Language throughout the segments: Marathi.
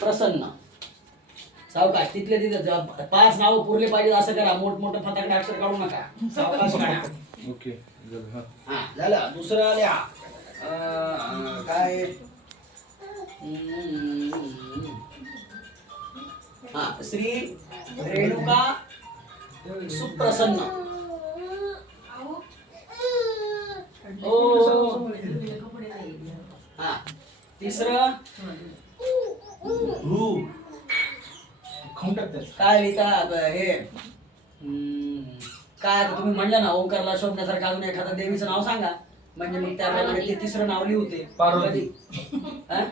प्रसन्न. सावकाश तिथले तिथे पाच नावं पुरले पाहिजे असं करा. मोठमोठं फटाकडे अक्षर काढू नका. सावकाश काढा ओके झालं हा. झालं. दुसरं अं, काय. हा श्री रेणुका सुप्रसन्न. ओ. हा तिसरं. काय लिहिता आता हे. हम्म, काय आता तुम्ही म्हणलं ना ओंकारला शोधण्यासारखं अजून एखादं देवीचं नाव सांगा. म्हणजे मग त्याप्रमाणे ते तिसरं नाव लिहते. पार्वती. हा?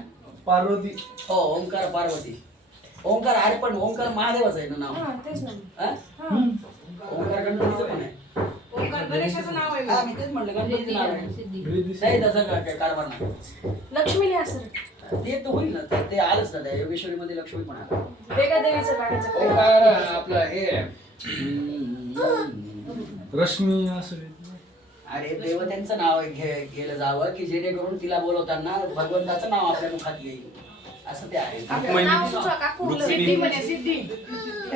पार्वती. हो ओंकार पार्वती. ओंकार अरे पण ओंकार महादेवाचं आहे ना नाव? हा, तेच ना. हा? ओंकार गणपतीचं पण गणेशाचं नाव आहे. हा, मी तेच म्हणलं गणपतीचं नाव आहे. सिद्धी. नाही तसं का- काय कारभार नाही लक्ष्मी लिहा सर. ते तर होईल ना ते- ते आलंच ना त्या योगेश्वरी मध्ये लक्ष्मी पण आलं. वेगळ्या देवीचं काढायचं. ओंकार आपलं हे. हम्म, रश्मी असं. अरे देवतांचं नाव घे गेलं जावं की जेणेकरून तिला बोलवताना भगवंताचं नाव आपल्या मुखात येईल. असं ते आहे. रुक्मिणी. नाव सुचवा काकू रुक्मिणी. सिद्धी म्हणे सिद्धी.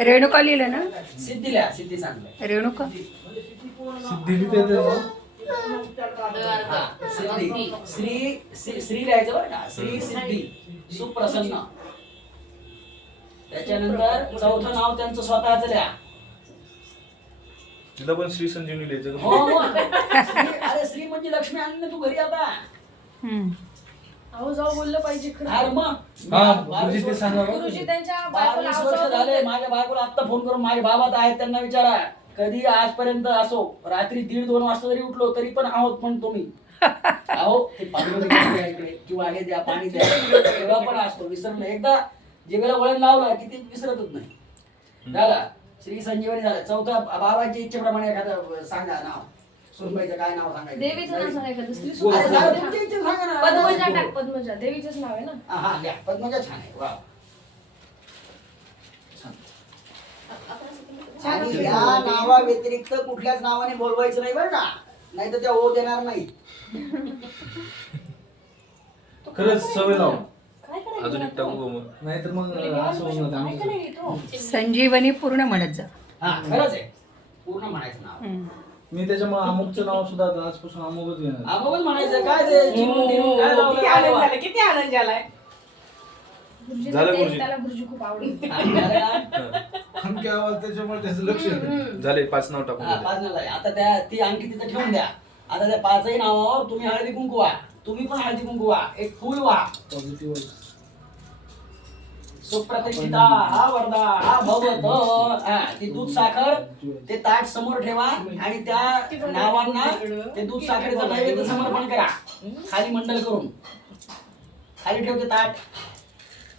रेणुका लिहिलं ना? सिद्धी लिहा सिद्धी चांगलं रेणुका? सिद्धी लिहिते ते मग. हा सिद्धी. श्री श्री श्री लिहायचं बरं का? श्री सिद्धी. सुप्रसन्न. त्याच्यानंतर चौथं नाव त्यांचं स्वतःच लिहा. तिला पण श्री संजीवनी लिहायचं का? हो हो. श्री- अरे श्री म्हणजे लक्ष्मी आणली ना तू घरी आता. हम्म. अहो जाऊ बोललं पाहिजे अरे खरं मग. हा बावीस ते वर्ष- सांगा बा. गुरुजी त्यांच्या बायकोला बावीस अहो वर्ष जाऊ झाले बोलतात. माझ्या बायकोला आता फोन करून माझे बाबा तर आहेत त्यांना विचारा. कधी आजपर्यंत असो रात्री दीड दोन वाजता जरी उठलो तरी पण आहोत म्हणतो मी अहो ते पाणी द्या इकडे किंवा हे द्या पाणी द्या. तेव्हा पण असतो विसरलं. एकदा जिभेला वळण लावलं की ते विसरतच नाही. झाला श्री संजीवनी झालं. चौथा बाबांच्या इच्छेप्रमाणे एखादं सांगा नाव. सुनबाईचं काय नाव सांगायचं? देवीचं नाव सांगा एखादं स्त्री बोल. अरे सांगा, सुद्धा तुमच्या इच्छेनं सांगा ना. पद्मजा टाक पद्मजा. देवीचंच नाव आहे ना. हा हा. पद्मजा छान आहे. वा. आणि या नावा व्यतिरिक्त कुठल्याच नावाने बोलवायचं नाही बरं का. नाही तर त्या ओ देणार नाही. खरंच सवय लाव. अजून एक टाकू का मग नाहीतर मग असं होऊन जातं काय आमचं. करायचं? संजीवनी पूर्ण म्हणत जा. हा खरंच आहे. पूर्ण म्हणायचं नाव. मी त्याच्यामुळे अमुकचं नाव सुद्धा आता आजपासून अमुकच घेणार. आम्हालाच म्हणायचं. काय ते काय लावलं किती आनंद वा? झाला किती आनंद झालाय? झालं, गुरुजी. त्याला गुरुजी खूप आमच्या आवाज त्याच्यामुळे त्याचं लक्ष येतं. झाले पाच नाव टाकून हा, दिले. पाच नाव झाले. आता त्या ती अंकी तिथं ठेवून द्या. आता त्या पाचही नावावर तुम्ही हळदी कुंकू व्हा तुम्ही पण हळदी कुंकू व्हा एक फुल व्हा पॉझिटिव्ह सुप्रतिष्ठिता हा वरदा हा भगवत हा ती दूध साखर ते ताट समोर ठेवा आणि त्या नावांना ते दूध साखरेचं नैवेद्य समर्पण करा. खाली मंडल करून. खाली ठेवते ताट.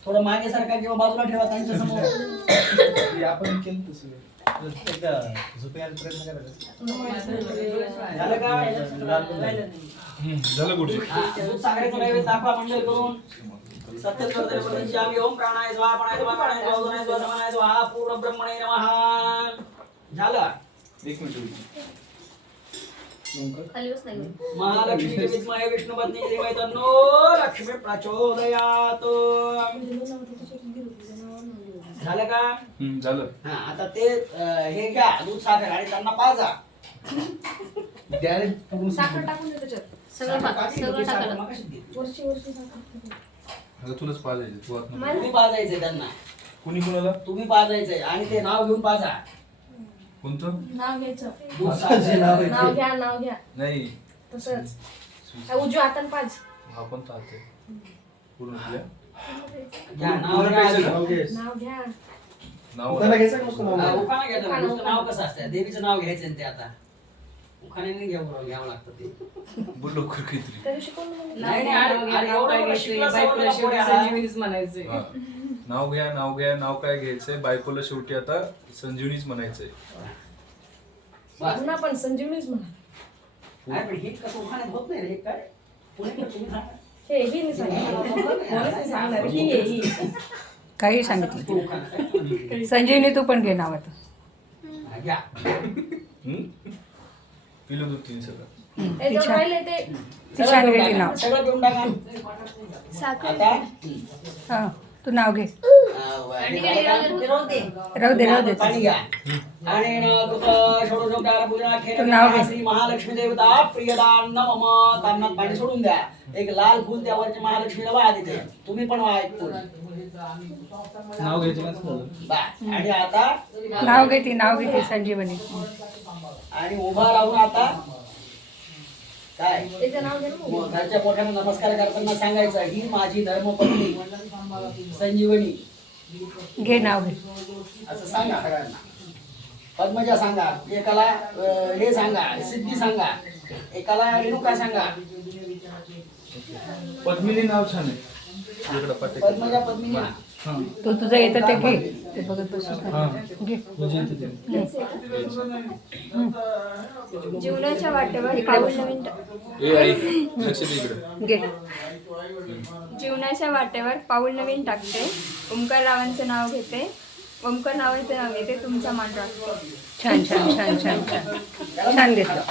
थोडं मागे सारखा किंवा बाजूला ठेवा त्यांच्या समोर. आपण केलं तसं. एकदा झोपायला प्रयत्न करायचा झालं? का? हम्म, झालं गुरुजी हा, ते दूध साखरेचं नैवेद्य दाखवा मंडल करून. सत्यस्वर्धनपदंची आम्ही ओम प्राणाय स्वाहा प्राणाय स्वाहा प्राणाय स्वाहा उदनाय स्वाहा समानाय स्वाहा पूर्ण ब्रह्मणे नमः. झालं? एक मिनिट. गुरुजी. खाली बस नाही महालक्ष्मी तन्नो लक्ष्मी प्रचोदयात. झालं का? हम्म, झालं. हा आता ते अं, हे घ्या दूध साखर आणि त्यांना पाजा. डायरेक्ट पूर्ण साखर टाकून दे त्याच्यात. सगळं सगळं टाकलं. वरची वरची साखर आता तुलाच पाहायचं तू आत नको. तुम्ही पाजायचंय त्यांना. कुणी कुणाला? तुम्ही पाजायचंय आणि ते नाव घेऊन पाजा. कोणतं नाव घ्यायचं नाव साखर आहे नाव ते. घ्या नाव घ्या नाही तसंच काय उजव्या हातान पाच हा पण चालते पूर्ण घ्या, नाव पूर्ण घ्या घ्यायचं. नाव घ्या नाव उखाणा घ्यायचा का नुसतं नाव हा, घ्यायचं? उखाणा घ्यायचं उखाणा, नुसतं नाव उखाणा. कसं असतं देवीचं नाव घ्यायचं ते आता उखाण्याने घ्यावं घ्यावं लागतं ते बोल लवकर काहीतरी त्या दिवशी कोण म्हणलं? नाही नाही अरे अरे एवढं एवढं शिकला सवरलेला पोरी हा. हा. नाव घ्या नाव घ्या नाव काय घ्यायचंय बायकोला शेवटी आता संजीवनीच म्हणायचंय. पुन्हा पण संजीवनीच म्हणा हे कसं उखाण्यात होत नाही रे हे काय? हे ही सांगणार. ही ही. काही सांगितलं? संजीवनी तू पण घे नाव आता. घ्यायची नाव. तू नाव घे? राहू दे राहू दे. पाणी घ्या आणि तू नाव घे. श्री महालक्ष्मी देवता प्रियदान मम तांनात पाणी सोडून द्या. एक लाल फुल त्यावरच्या महालक्ष्मीला वाहा तिथे तुम्ही पण वाहा एक फुल. नाव घ्यायचं. आणि आता नाव घे ती नाव घे ती संजीवनी. आणि उभा राहून आता काय? मग घरच्या मोठ्यानं नमस्कार करताना सांगायचं ही माझी धर्मपत्नी संजीवनी. घे नाव घे. असं सांगा सगळ्यांना. पद्मजा सांगा एकाला अं, हे सांगा सिद्धी सांगा एकाला रेणुका सांगा. पद्मिनी नाव छान आहे. पद्मजा पद्मिनी तू तुझं येतं ते घे. ते बघत हा. घे. ते. जीवनाच्या वाटेवर पाऊल नवीन टा- ए आई. लक्ष दे इकडं. घे. जीवनाच्या वाटेवर पाऊल नवीन टाकते. ओंकार रावांचं नाव घेते. ओंकार नावाचं नाव घेते. तुमचा मान राखते. छान छान छान छान छान. छान घेतलं